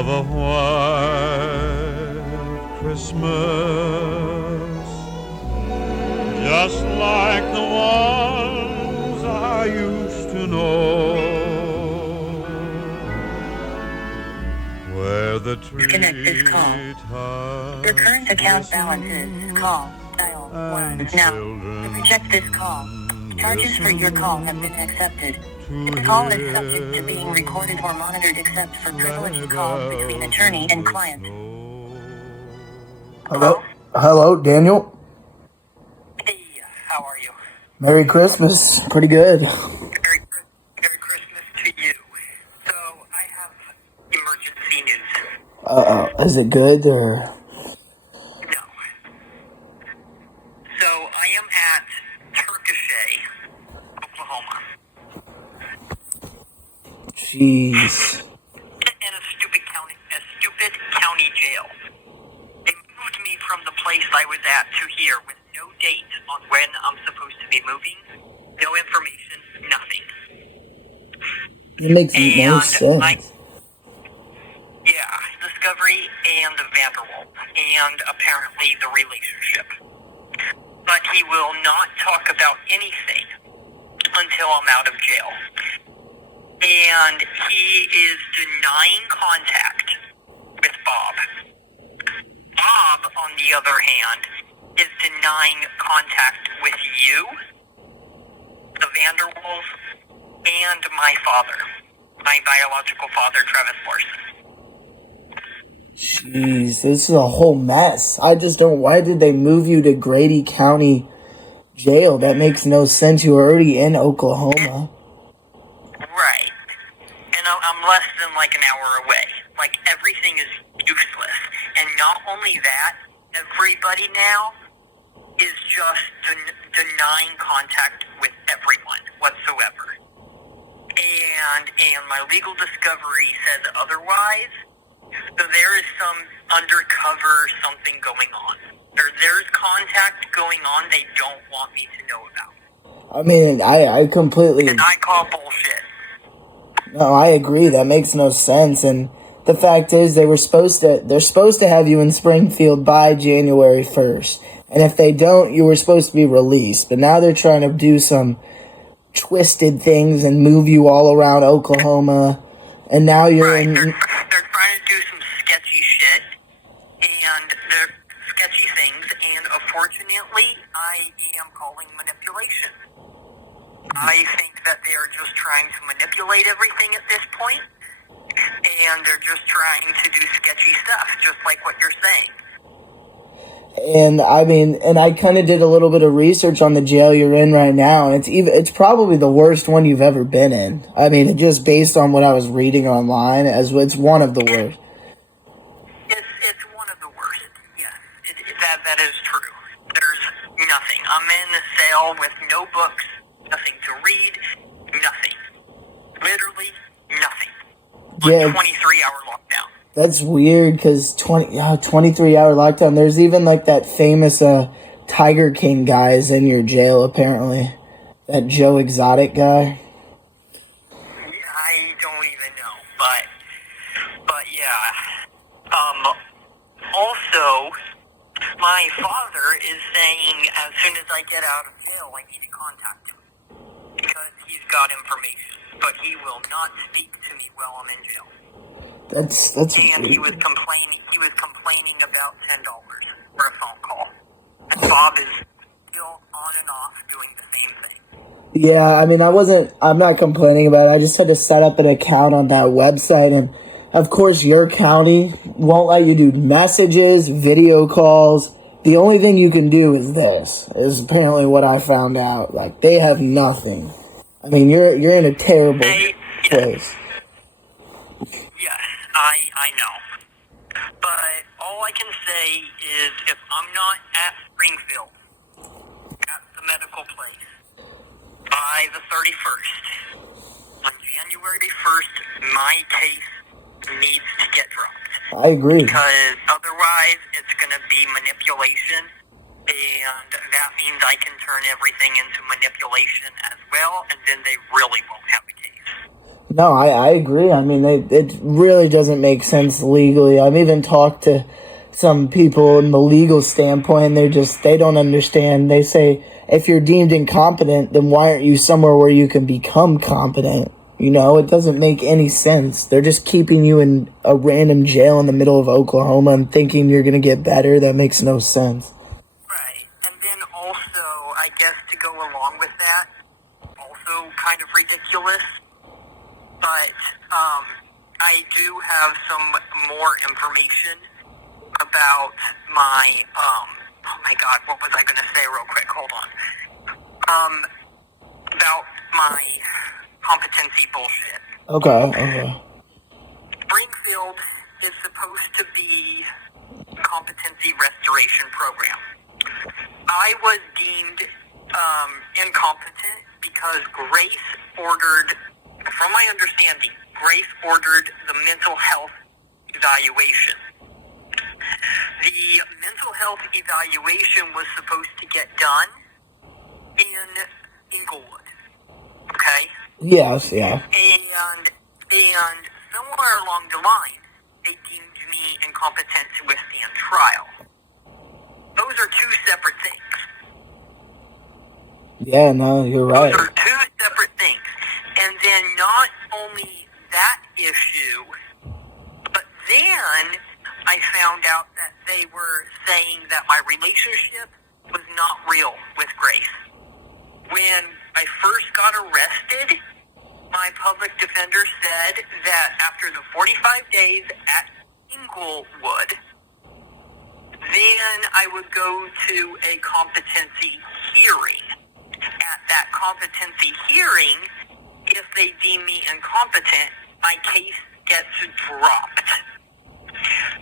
of a white Christmas, just like the ones I used to know, where the Disconnect this call. Your current account balance is call dial 1. Now, to reject this call, charges for your call have been accepted. This call is subject to being recorded or monitored except for privileged calls between attorney and client. Hello? Hello, Daniel? Hey, how are you? Merry Christmas. Pretty good. Merry Christmas to you. So, I have emergency news. Is it good or? No. So, I am at Turkishay, Oklahoma. Jeez. In a stupid county jail. They moved me from the place I was at to here with no date on when I'm supposed to be moving, no information, nothing. It makes no sense. Discovery and Vanderwalt, and apparently the relationship. But he will not talk about anything until I'm out of jail. And he is denying contact with Bob. Bob, on the other hand, is denying contact with you, the Vanderwolves, and my father, my biological father, Travis Larson. Jeez, this is a whole mess. I just don't, why did they move you to Grady County Jail? That makes no sense. You were already in Oklahoma. Right. And I'm less than like an hour away. Like, everything is useless. And not only that, everybody now is just denying contact with everyone whatsoever. And my legal discovery says otherwise. So there is some undercover something going on. There's contact going on they don't want me to know about. I mean, I completely... And I call bullshit. No, I agree. That makes no sense. And the fact is, they're supposed to have you in Springfield by January 1st. And if they don't, you were supposed to be released. But now they're trying to do some twisted things and move you all around Oklahoma. And now you're right. in... They're trying to do some sketchy shit. And they're sketchy things. And unfortunately, I am calling manipulation. I think that they are just trying to manipulate everything at this point. And they're just trying to do sketchy stuff, just like what you're saying. And I mean, and I kind of did a little bit of research on the jail you're in right now, and it's probably the worst one you've ever been in. I mean, just based on what I was reading online, as it's one of the worst. It's one of the worst. Yes, that is true. There's nothing. I'm in a cell with no books, nothing to read, nothing. Literally nothing. Yeah, 23-hour lockdown. That's weird because 23-hour lockdown. There's even like that famous Tiger King guy is in your jail apparently. That Joe Exotic guy. I don't even know, but yeah. Also, my father is saying as soon as I get out of jail, I need to contact him because he's got information, but he will not speak to me while I'm in jail. That's and he was complaining about $10 for a phone call. And Bob is still on and off doing the same thing. Yeah, I mean, I'm not complaining about it. I just had to set up an account on that website, and of course your county won't let you do messages, video calls. The only thing you can do is apparently what I found out. Like, they have nothing. I mean, you're in a terrible place. Yes, I know. But all I can say is if I'm not at Springfield, at the medical place, by the 31st, on January 1st, my case needs to get dropped. I agree. Because otherwise, it's going to be manipulation, and that means I can turn everything into manipulation as well, and then they really won't have a case. No, I agree. I mean, it really doesn't make sense legally. I've even talked to some people in the legal standpoint, and they don't understand. They say, if you're deemed incompetent, then why aren't you somewhere where you can become competent? You know, it doesn't make any sense. They're just keeping you in a random jail in the middle of Oklahoma and thinking you're going to get better. That makes no sense. Right. And then also, I guess to go along with that, also kind of ridiculous, but I do have some more information about my, oh my God, what was I going to say real quick? Hold on. About my competency bullshit. Okay. Springfield is supposed to be a competency restoration program. I was deemed incompetent because Grace ordered, from my understanding, Grace ordered the mental health evaluation. The mental health evaluation was supposed to get done in Inglewood, okay? Yes, yeah. And somewhere along the line, they deemed me incompetent to withstand trial. Those are two separate things. Yeah, no, you're right. Those are two separate things. And then not only that issue, but then I found out that they were saying that my relationship was not real with Grace. When I first got arrested, my public defender said that after the 45 days at Inglewood, then I would go to a competency hearing. At that competency hearing, if they deem me incompetent, my case gets dropped.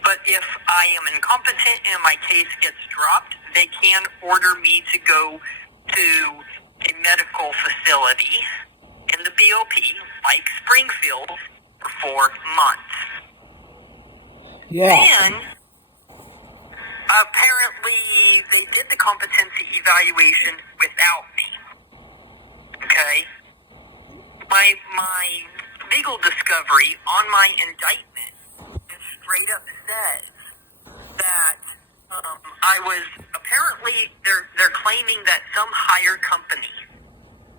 But if I am incompetent and my case gets dropped, they can order me to go to a medical facility in the BOP, like Springfield, for 4 months. Yeah. And apparently they did the competency evaluation without me. Okay? My legal discovery on my indictment straight up says that I was apparently they're claiming that some hire company,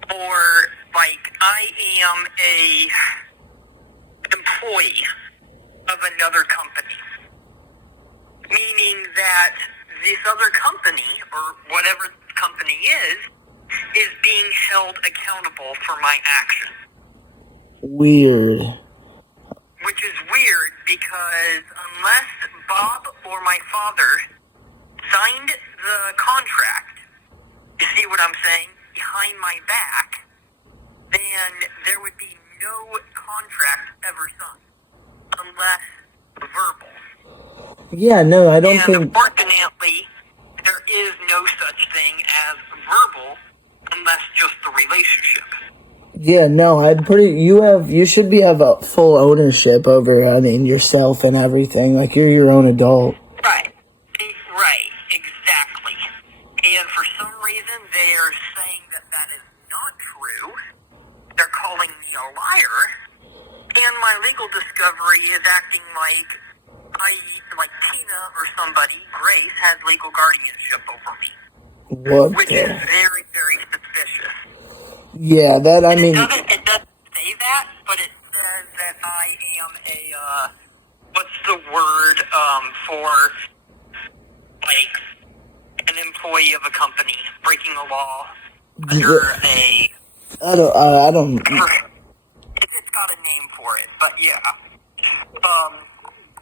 or like I am a employee of another company, meaning that this other company, or whatever this company is being held accountable for my action. Weird. Which is weird because unless Bob or my father signed the contract, you see what I'm saying, behind my back, then there would be no contract ever signed, unless verbal. Yeah, no, I don't think... Unfortunately, there is no such thing as verbal unless just the relationship. Yeah, no, you should have a full ownership over, yourself and everything. Like, you're your own adult. Right, exactly. And for some reason, they are saying that is not true. They're calling me a liar. And my legal discovery is acting like Tina or somebody, Grace, has legal guardianship over me. Which is very, very suspicious. Yeah, It doesn't say that, but it says that I am a, what's the word, for, like, an employee of a company breaking a law under a... I don't... It's got a name for it, but yeah.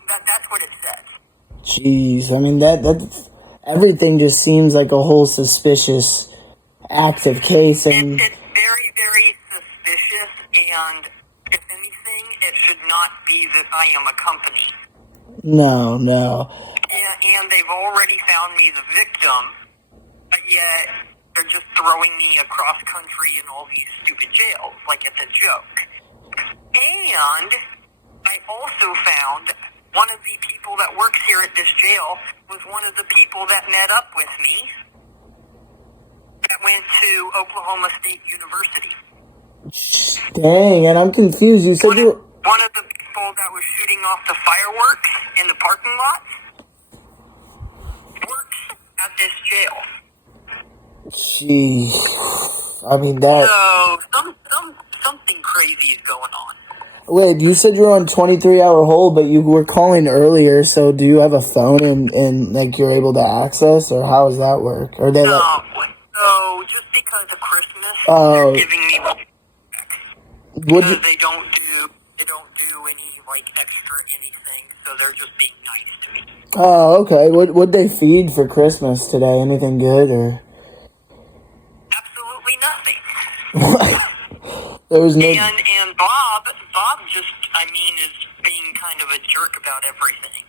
That's what it says. Jeez, that's... Everything just seems like a whole suspicious active case, and... It's very, very suspicious, and if anything, it should not be that I am a company. No. And they've already found me the victim, but yet they're just throwing me across country in all these stupid jails, like it's a joke. And I also found one of the people that works here at this jail was one of the people that met up with me that went to Oklahoma State University. Dang, and I'm confused. You said you... One of the people that was shooting off the fireworks in the parking lot works at this jail. Jeez. I mean, that... So, something crazy is going on. Wait, you said you're on 23-hour hold, but you were calling earlier, so do you have a phone and like, you're able to access, or how does that work? Or they No, so just because of Christmas, Oh. they're giving me back. Would Because you... they don't do any, like, extra anything, so they're just being nice to me. Oh, okay. What'd they feed for Christmas today? Anything good, or... Absolutely nothing. There was no... And Bob just, is being kind of a jerk about everything.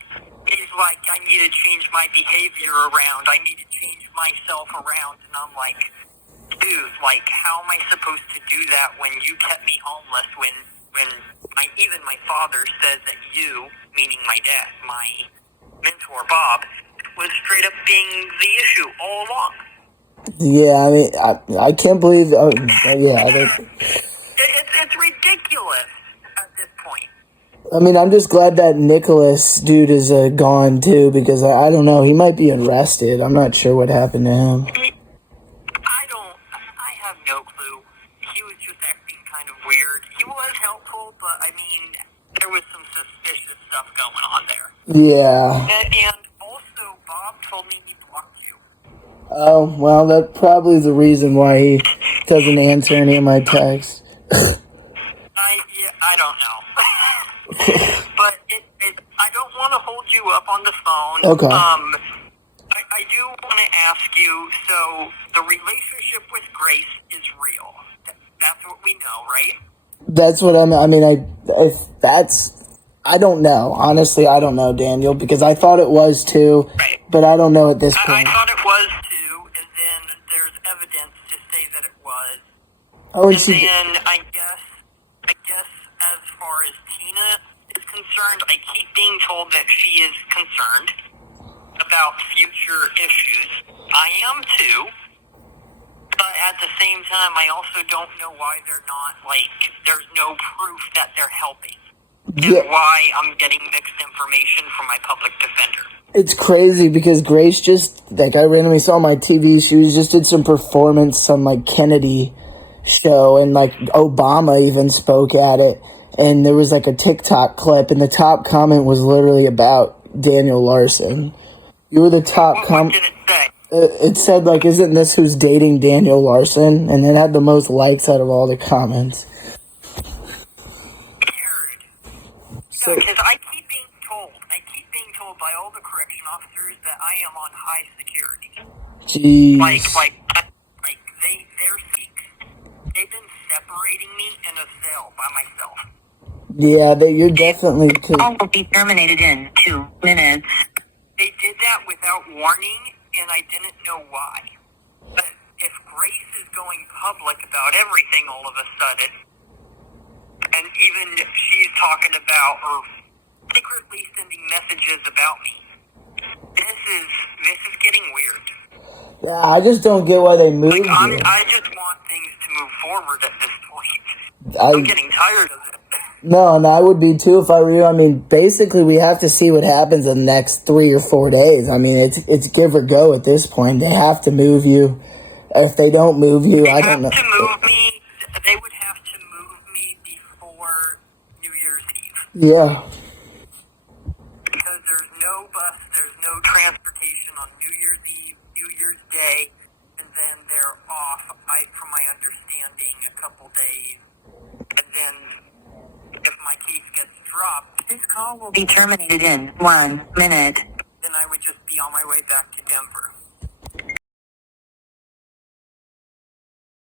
He's like, I need to change my behavior around. I need to change myself around. And I'm like, dude, like, how am I supposed to do that when you kept me homeless? When even my father says that you, meaning my dad, my mentor Bob, was straight up being the issue all along. Yeah, I mean, I can't believe... yeah, It's ridiculous at this point. I mean, I'm just glad that Nicholas dude is gone, too, because I don't know. He might be arrested. I'm not sure what happened to him. I have no clue. He was just acting kind of weird. He was helpful, but, there was some suspicious stuff going on there. Yeah. And also, Bob told me he blocked you. Oh, well, that's probably the reason why he doesn't answer any of my texts. I don't know. But I don't want to hold you up on the phone. Okay. I do want to ask you, so the relationship with Grace is real. That's what we know, right? That's what I don't know. Honestly, I don't know, Daniel, because I thought it was too, Right. but I don't know at this point. I thought it was too, and then there's evidence to say that it was. Oh, And then I guess as far as Tina is concerned, I keep being told that she is concerned about future issues. I am too, but at the same time, I also don't know why they're not, there's no proof that they're helping. Yeah. And why I'm getting mixed information from my public defender. It's crazy because Grace just, I randomly saw on my TV, she just did some performance on, Kennedy show, and, Obama even spoke at it, and there was, a TikTok clip, and the top comment was literally about Daniel Larson. You were the top comment. What did it say? It said, isn't this who's dating Daniel Larson? And it had the most likes out of all the comments. Weird. So, Because I keep being told by all the correction officers that I am on high security. jeez. They're fake. They've been separating me in a cell by myself. Yeah, you're definitely... Call will be terminated in 2 minutes. They did that without warning, and I didn't know why. But if Grace is going public about everything all of a sudden, and even she's talking about or secretly sending messages about me, this is getting weird. Yeah, I just don't get why they moved you. I just want things to move forward at this point. I'm getting tired of it. No, I would be too if I were you. Basically, we have to see what happens in the next 3 or 4 days. It's give or go at this point. They have to move you. If they don't move you, I don't know. They would have to move me before New Year's Eve. Yeah. Because there's no bus, there's no transportation on New Year's Eve, New Year's Day, and then they're off, from my understanding, a couple days. And then if my case gets dropped, this call will be terminated in 1 minute. Then I would just be on my way back to Denver.